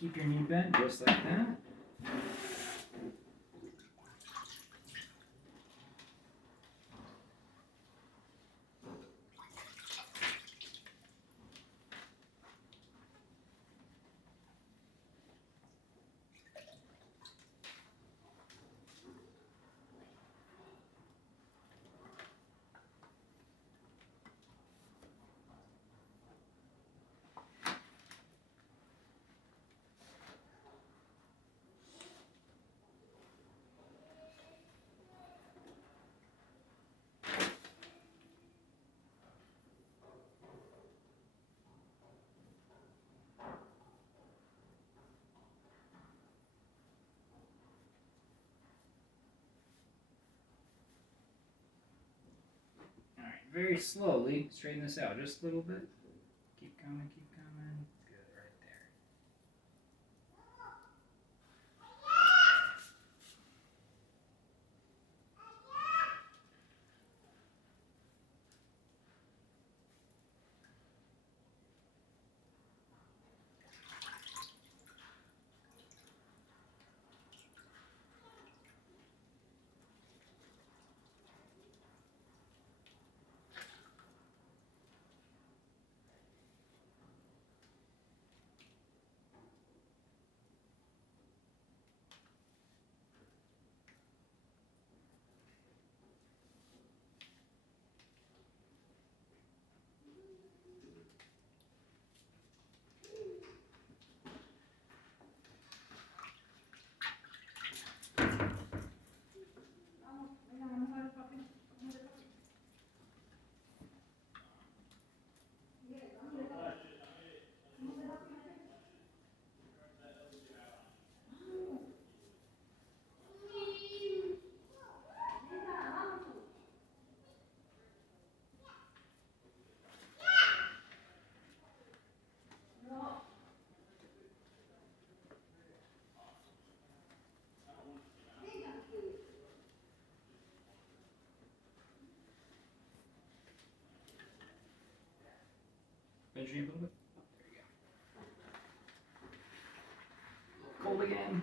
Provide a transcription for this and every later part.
Keep your knee bent just like that. Very slowly, straighten this out just a little bit. Keep coming, keep coming. Good, right there. Bend your knee a little bit. There you go. Cold again.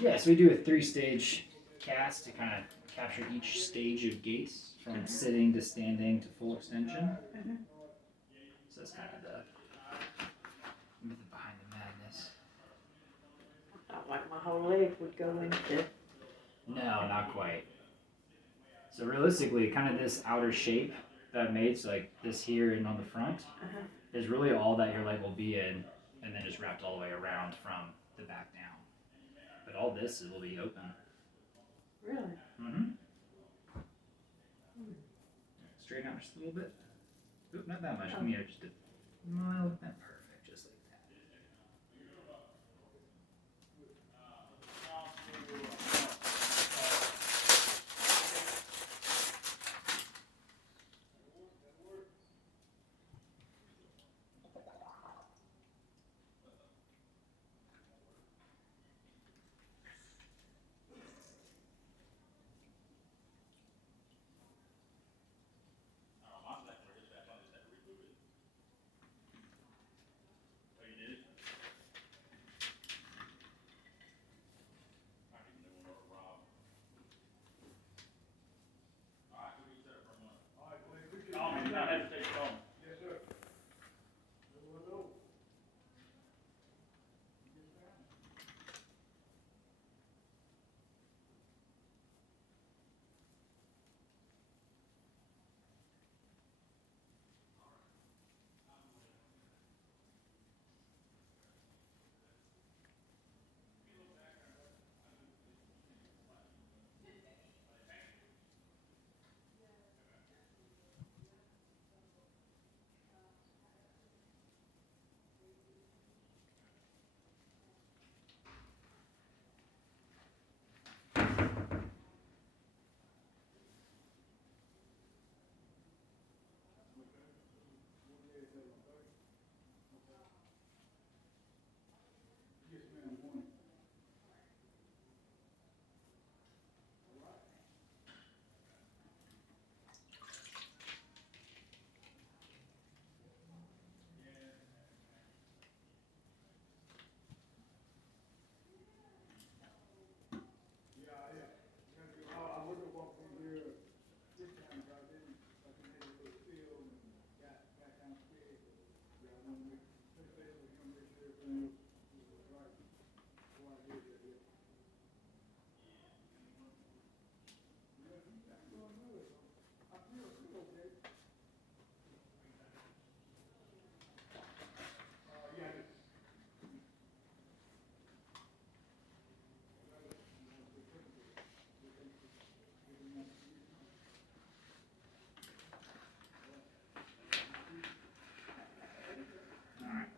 Yeah, so we do a 3-stage cast to kind of capture each stage of gait from sitting to standing to full extension. So that's kind of the method behind the madness. I thought like my whole leg would go into. No, not quite. So realistically, kind of this outer shape that I made, so like this here and on the front, is really all that your leg will be in, and then just wrapped all the way around from the back down. But all this will be open. Really? Mm-hmm. Straighten out just a little bit. Oop, not that much. Let me just a mild. Perfect, just like that.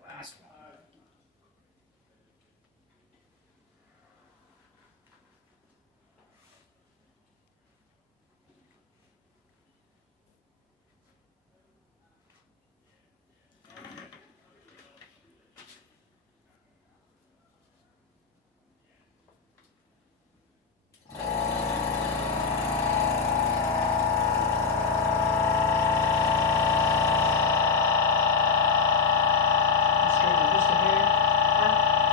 Last one. Straighten out just a hair.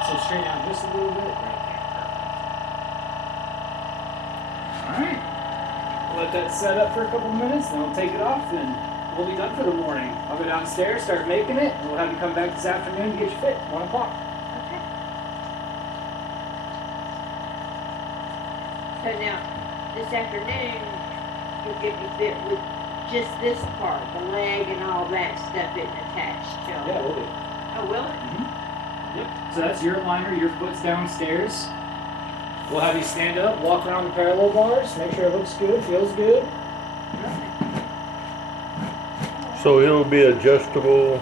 So straighten out just a little bit. Right there. Perfect. Alright. Let that set up for a couple minutes, then we'll take it off, and we'll be done for the morning. I'll go downstairs, start making it, and we'll have you come back this afternoon to get you fit. 1 o'clock. Okay. So now, this afternoon, you'll get me fit with just this part, the leg and all that stuff isn't attached to it. Yeah, we'll do. Oh, will it? Mm-hmm. Yep. So that's your liner, your foot's downstairs. We'll have you stand up, walk around the parallel bars, make sure it looks good, feels good. So it'll be adjustable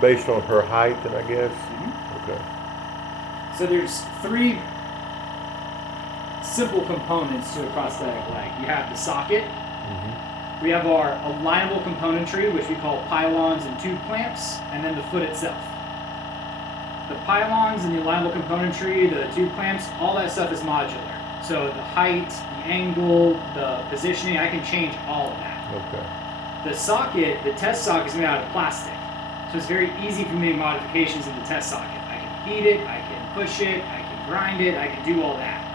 based on her height, then I guess? Mm-hmm. Okay. So there's 3 simple components to a prosthetic leg. You have the socket. Mm-hmm. We have our alignable componentry, which we call pylons and tube clamps, and then the foot itself. The pylons and the alignable componentry, the tube clamps, all that stuff is modular. So the height, the angle, the positioning, I can change all of that. Okay. The socket, the test socket is made out of plastic. So it's very easy for me to make modifications in the test socket. I can heat it, I can push it, I can grind it, I can do all that.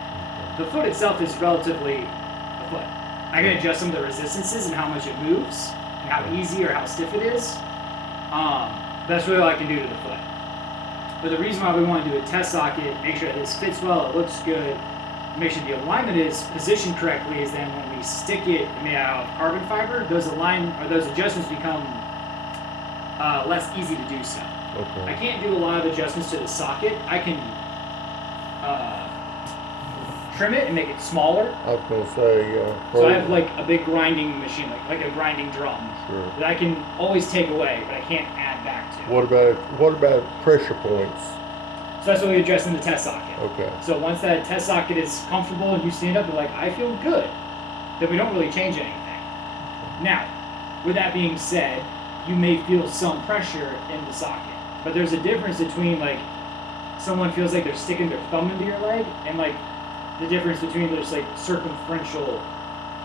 The foot itself is relatively a foot. I can adjust some of the resistances and how much it moves and how easy or how stiff it is. That's really all I can do to the foot. But the reason why we want to do a test socket, make sure that this fits well, it looks good, make sure the alignment is positioned correctly, is then when we stick it made out of carbon fiber, those adjustments become less easy to do so. Okay. I can't do a lot of adjustments to the socket. I can trim it and make it smaller. I was gonna say, So I have like a big grinding machine, like a grinding drum, sure. that I can always take away, but I can't add back to. What about pressure points? So that's what we address in the test socket. Okay. So once that test socket is comfortable and you stand up and like, I feel good, then we don't really change anything. Now, with that being said, you may feel some pressure in the socket, but there's a difference between like someone feels like they're sticking their thumb into your leg and like the difference between this like circumferential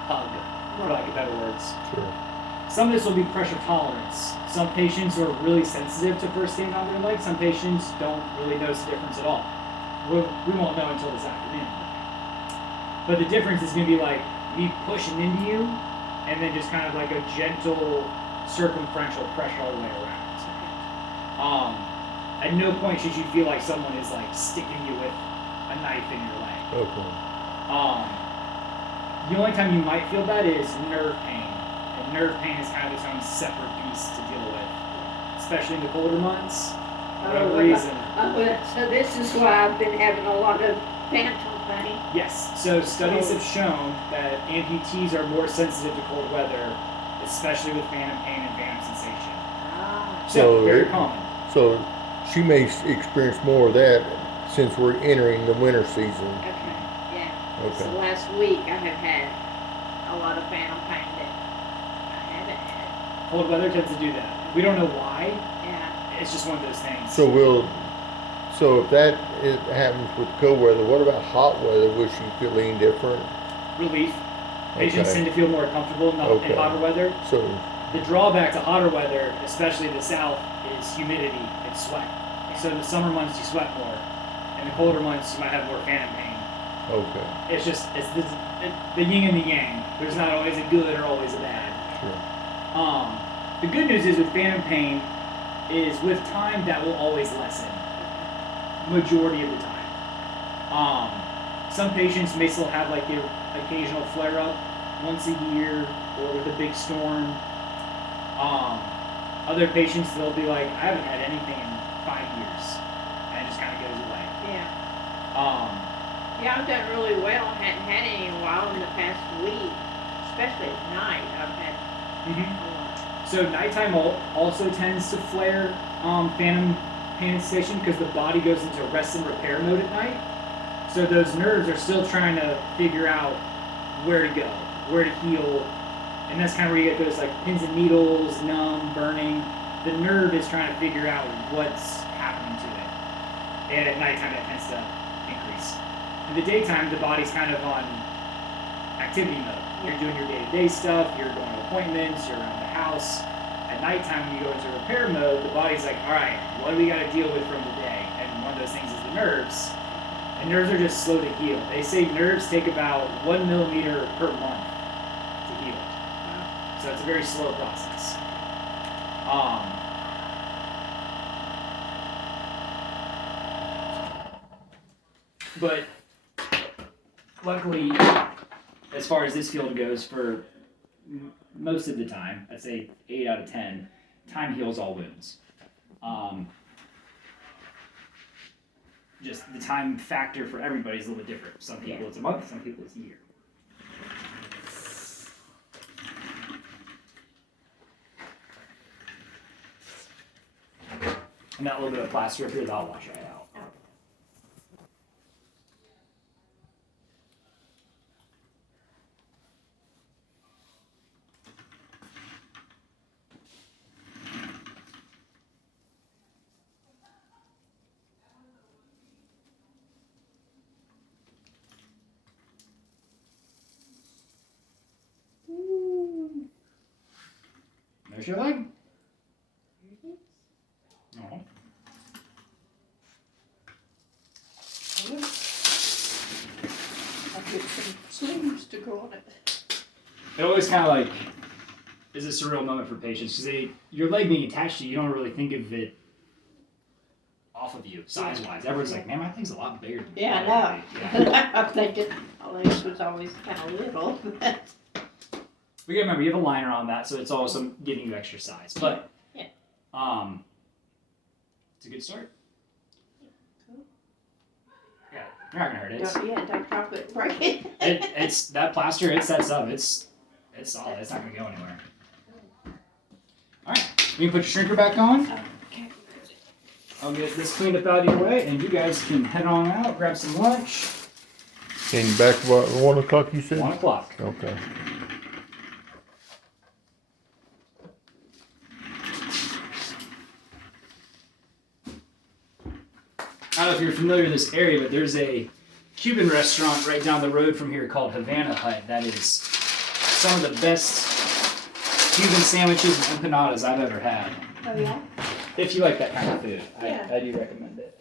hug, for lack of better words. Sure. Some of this will be pressure tolerance. Some patients are really sensitive to first stand on their leg. Some patients don't really notice the difference at all. We won't know until this afternoon. But the difference is going to be like me pushing into you and then just kind of like a gentle circumferential pressure all the way around. At no point should you feel like someone is like sticking you with a knife in your leg. Okay. The only time you might feel that is nerve pain. And nerve pain is kind of its own separate beast to deal with, especially in the colder months. For whatever reason. So this is why I've been having a lot of phantom pain. Yes. So studies have shown that amputees are more sensitive to cold weather, especially with phantom pain and phantom sensation. Ah. So very common. So she may experience more of that since we're entering the winter season. Okay. Yeah. Okay. So last week I have had a lot of phantom pain that I haven't had. Cold weather tends to do that. We don't know why. Yeah. It's just one of those things. So if that happens with cold weather, what about hot weather? Will she feel any different? Relief. Patients Okay. tend to feel more comfortable in Okay. hotter weather. So, The drawback to hotter weather, especially the south, is humidity and sweat. So in the summer months you sweat more. In the colder months you might have more phantom pain. okay, It's the yin and the yang. There's not always a good or always a bad. sure. The good news is with phantom pain is with time that will always lessen. Majority of the time. Some patients may still have like the occasional flare up once a year or with a big storm. Other patients, they'll be like, I haven't had anything in 5 years, and it just kind of goes away. Yeah. Yeah, I've done really well. I hadn't had any in a while in the past week, especially at night. I've had a lot. So nighttime also tends to flare phantom pain sensation because the body goes into rest and repair mode at night. So those nerves are still trying to figure out where to go, where to heal. And that's kind of where you get those like pins and needles, numb, burning. The nerve is trying to figure out what's happening to it. And at nighttime that tends to increase. In the daytime, the body's kind of on activity mode. You're doing your day-to-day stuff, you're going to appointments, you're around the house. At nighttime, when you go into repair mode, the body's like, all right, what do we got to deal with from the day? And one of those things is the nerves. And nerves are just slow to heal. They say nerves take about 1 millimeter per month to heal. So it's a very slow process. But luckily, as far as this field goes, for most of the time, I'd say 8 out of 10, time heals all wounds. Just the time factor for everybody is a little bit different. Some people it's a month, some people it's a year. And that little bit of plaster up here, that'll wash right out. There's your leg. Oh. go on it. It always kind of like is a surreal moment for patients because your leg being attached to you, you don't really think of it off of you size wise. Everyone's like, man, my thing's a lot bigger than Yeah, I know. Yeah. I'm thinking, my legs was always kind of little. We gotta remember you have a liner on that, so it's also giving you extra size. But Yeah. It's a good start. Yeah, you're not gonna hurt it. Don't drop it and break it. It's that plaster. It sets up. It's solid. It's not gonna go anywhere. All right, you can put your shrinker back on. Okay. I'll get this cleaned up out of your way, and you guys can head on out, grab some lunch. And back about 1 o'clock, you said? 1 o'clock. Okay. I don't know if you're familiar with this area, but there's a Cuban restaurant right down the road from here called Havana Hut. That is some of the best Cuban sandwiches and empanadas I've ever had. Oh, yeah? If you like that kind of food, Yeah. I do recommend it.